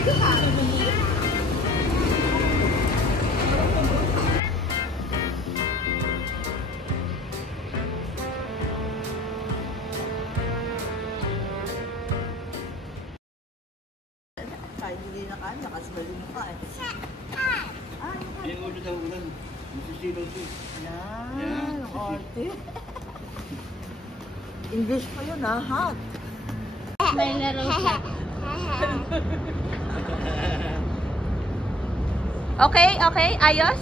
Hindi na kanya kasi galing mo ka eh. Yung ulo daw ulan. Masisilaw siya. Yan, arte. English pa yun ha, hot. May laro siya. Okay, okay. Ayos?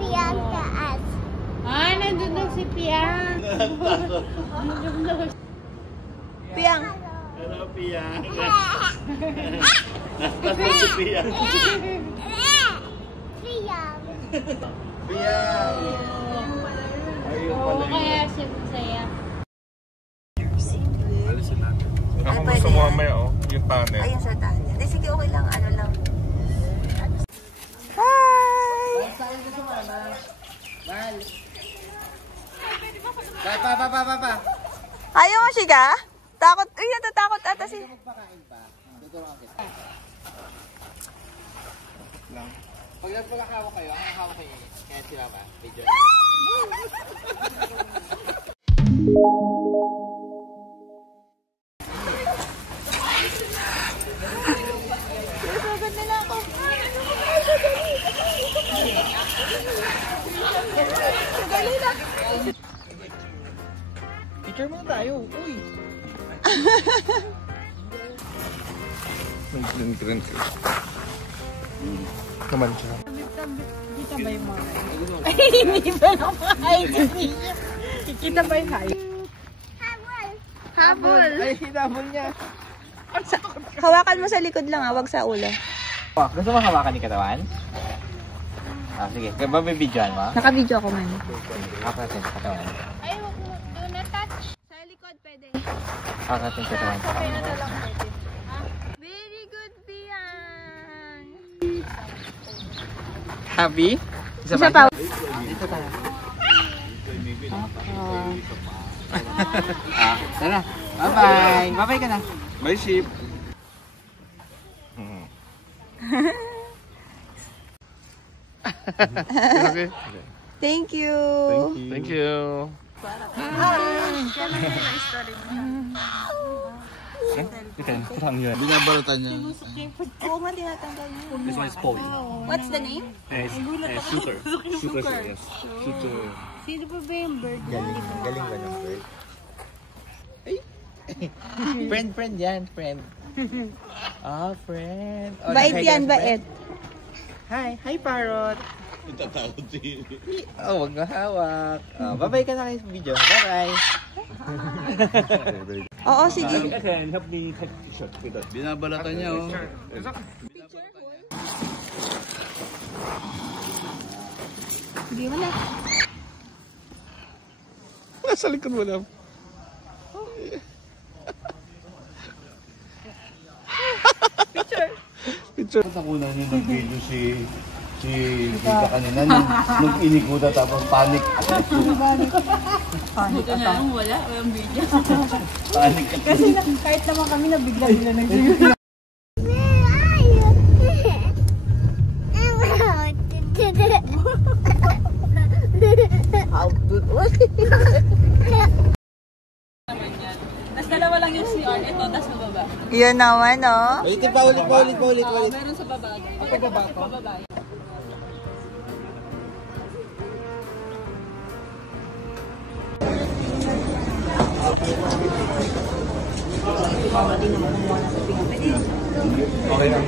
Piang taas. Ah, nandun daw si Piang. Piang. Hello, Piang. Nasa si Piang. Piang. Piang. Ayun pala yun. Kaya siya masaya. Alisin natin. Ako gusto mo mamaya, oh, yung panel. Ayun sa tahan. Hindi, sige, okay lang. Ano lang. Hi! Pa. Ayaw mo siya? Takot. Uy, natatakot ata si... Pag nagpagkakawak kayo, ang hawak kayo. Kaya sila ba? Video. Picture muna tayo. Uy! May green ka. Naman siya. Kita ba yung mga? Hindi ba lang ay? Kita ba yung hay? Habol. Ay, hinabol niya. Hawakan mo sa likod lang wag sa ulo. Oh, gusto mo hawakan ni katawan? Ah, sige. Ba may videoan mo? Naka-video ako man. Hawakan natin sa katawan. Ay, wag mo. Do not touch. Sa likod pwede. Hawakan natin sa katawan. Okay na lang pwede. Very good, Bian. Happy? Isa pa. Dito tayo. Tara. Bye-bye. Bye-bye ka na. Bye, sheep. Okay. Thank you. Thank you. Binabalatan niya. Oo nga, tinatanggal mo. This one is Paul. What's the name? Shooter. Shooter, yes. Shooter. Sino pa ba yung bird? Galing ba ng bird? Friend yan, friend. Ah, friend. Oh, Bait nag-hi yan, ka na sa bait. Hi parrot. Itatakot siya. Oh, wag na hawak. Oh, bye-bye ka na kayo sa video. Bye-bye. Oo, sige. Binabalatan niya, oh. Sige mo na. Nasa likod mo lang. Picture. Nakunan niyo ng video si Tita kanina nung inikuta tapos panic. Buto na lang wala. Walang video. Panic. Kasi kahit naman kami nabigla-bigla nag-video. How good was Tapos dalawa lang yung CR. Ito, tapos mababa. Yun naman, oh. Ulitin pa, ulit. Meron sa baba. Pababa. Okay lang.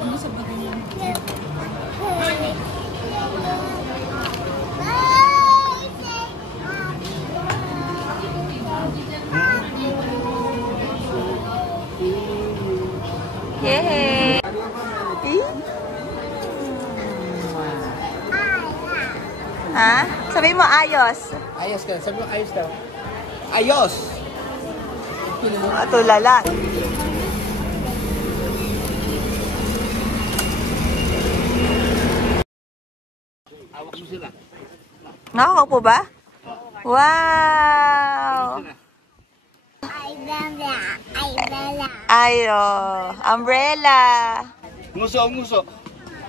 Ano sa baba niya? Yay! Ha? Sabi mo ayos. Ayos ka. Sabi mo ayos daw. Ayos! Tulala. Hawak mo sila. Nakakaupo ba? Wow! Ayo, umbrella. Nguso, nguso.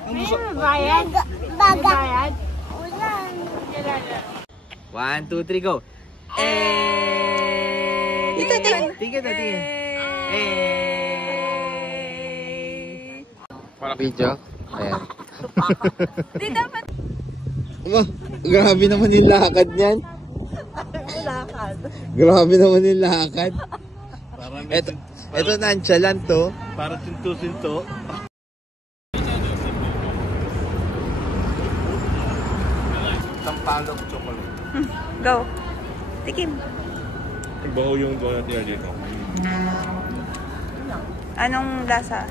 Nguso. Bayad. Bayad. 1, 2, 3, go. Dito, tingin. Tingin na, tingin. Video. Ayan. Di dapat. Grabe naman yung lakad niyan. Lakad. Grabe naman yung lakad. Ito nonchalant to. Para sinto-sinto. Tampalok chocolate. Go. Tikim. Baho yung donut nila dito. Anong lasa?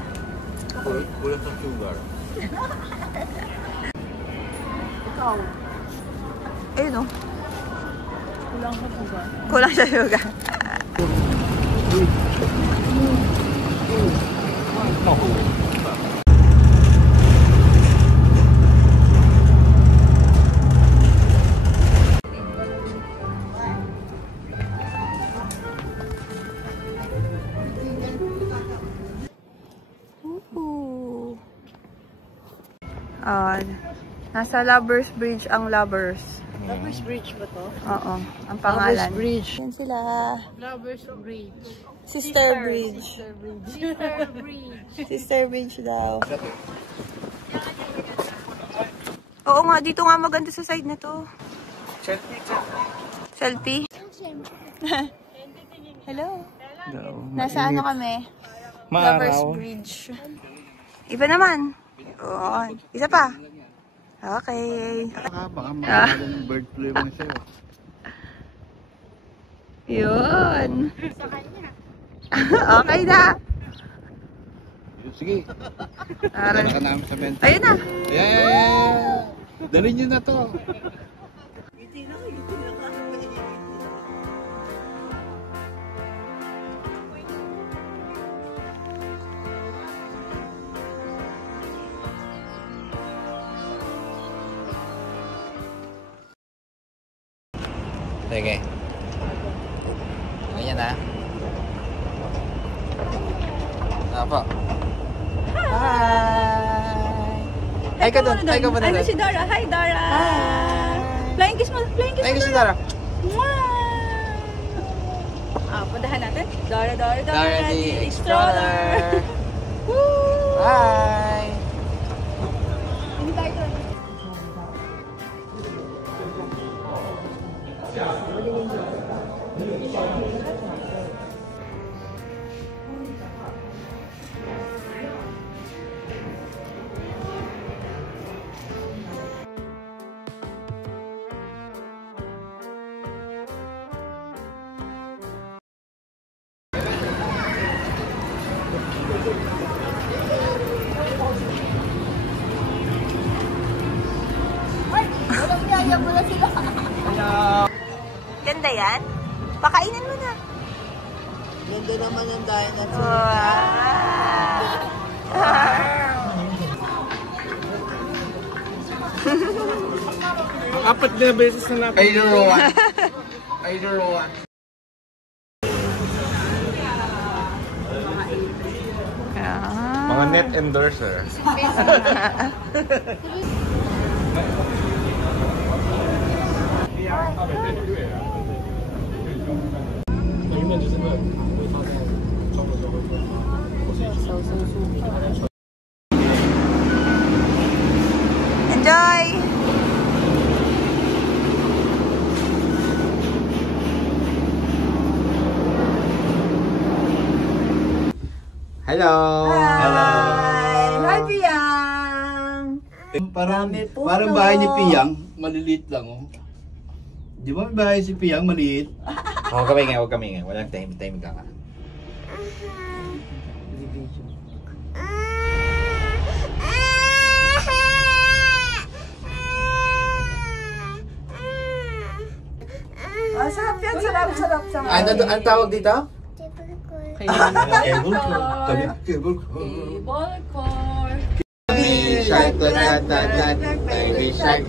Kulang sa sugar. Ikaw. Ayun o. Kulang sa sugar. Nasa Lovers Bridge ang Lovers. Lovers Bridge ba to? Oo, ang pangalan. Lovers Bridge. Yan sila. Lovers Bridge. Sister Bridge. Sister Bridge. Sister Bridge daw. Oo nga, dito nga maganda sa side na to. Selfie? Hello? Nasa ano kami? Lovers Bridge. Iba naman. Oo. Isa pa. Okay. Baka makakalang bird flu mo sa'yo. Yun. Okay na. Sige. Aral. Naka namin sa mente. Ayun na. Yeah! Dalhin nyo na to. Sige. Ayan na. Apa? Hi! Ay ka doon. Ay ka ba Ano doon? si Dora? Hi, Dora! Hi! Flying kiss mo! Flying kiss Ay mo! ka si Dara. Puntahan natin. Dora, Dora, Dora, Dora the the Explorer! Explorer. Woo! Hi! Hindi tayo doon. Ganda yan? Pakainin mo na. Ganda naman yung dinosaur. Ang apat na beses na natin. Ay, Rowan. Ay, Rowan. Mga net endorser. Enjoy! Hello! Hi, Piyang! Parang bahay ni Piyang, maliliit lang oh. Di ba may bahay si Piyang, maliit? Huwag kami nga, huwag kami nga. Walang time ka ka. Sarap yan, sarap. Ano tawag dito? Cable car. Cable car. Baby shark, baby shark, baby shark.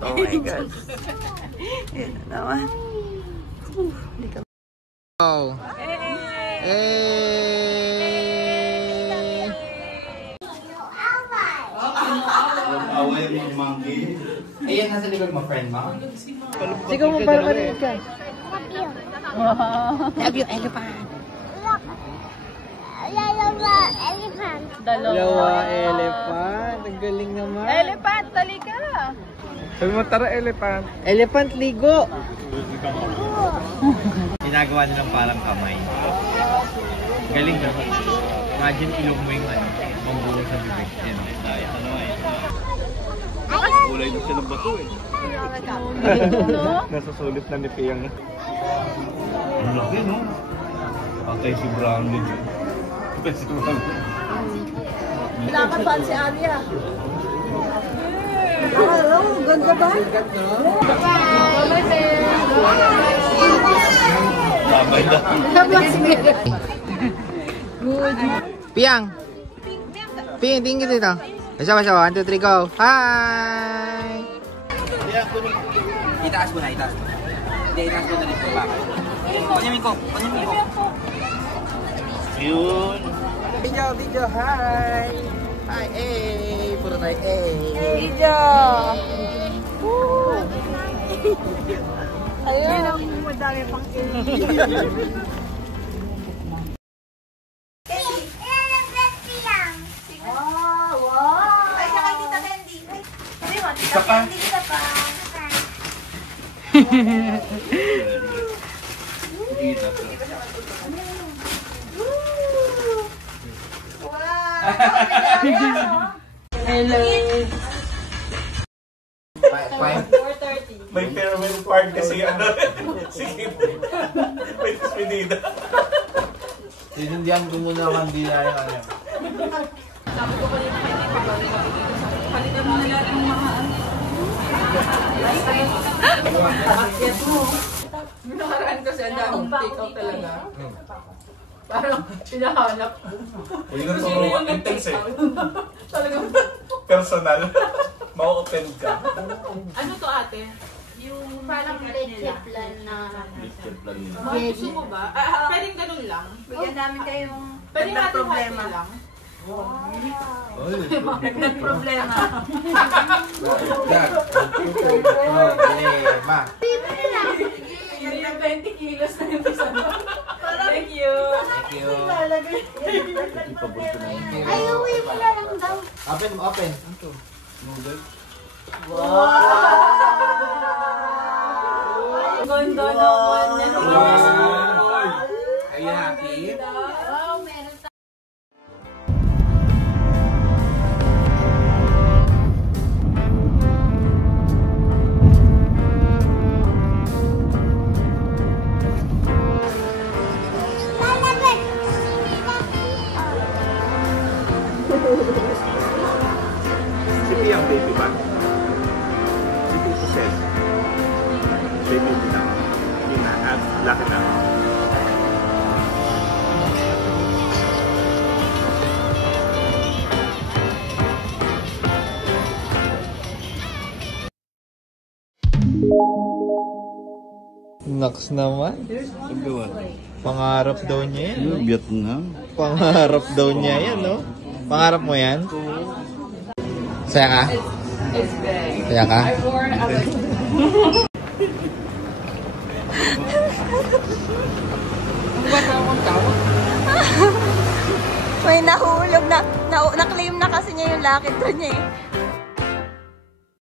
Oh my God. Yan naman. Oh. Hey! Away mga monkey. Ayan, nasa likod mo, friend mo. Sigaw mo parang ano ka. Love you, elephant. Dalawa elephant. Ang galing naman. Elephant, tali ka. Sabi mo, tara elephant. Elephant, ligo. Ginagawa nilang parang kamay. Galing na. Imagine ilong mo yung ano, mambulo sa bibig. Yan. Kulay na siya ng bato eh. Nasa sulit na ni Piyang. Ang laki no? Patay si Brownlee. Patay si Brownlee. Pinakapan si Alia. Oh, ganda ba? Tabay na. Piyang! Piyang, tingin dito. Sama-sama, 1, 2, 3, go! Hi! Itaas mo na, itaas mo. Hindi, itaas mo na dito. Kunyamin ko. Yun. Video, hi! Hi, puro tayo, Video. Ayun ang madami pang Isa pa. May pyramid part kasi ano. Sige. May despedida. Sinindihan ko muna ang kandila yung ano. Nakaraan kasi ang daming take-out talaga. Parang pinahanap. Huwag na turuan. Intense eh. Talagang, Personal. Mau-open ka. ano to ate? Yung parang nila. plan na Gusto mo ba? Pwedeng ganun lang. Bigyan namin kayong Pwedeng natin problema lang. problema. Problema. Hindi na 20 kilos na yung isa. Thank you. Thank you. ay uwi mo na lang daw. Open. Ganda naman yan. Are you happy? Si Piyang baby ba? Si Tito Sel. Baby na. Hindi na. At laki na. Naks naman. Pangarap daw niya yan. Yung Vietnam. Pangarap daw niya yan, no? Pangarap mo yan? Saya ka? Saya ka? May nahulog na, na-claim na kasi niya yung lucky draw niya eh.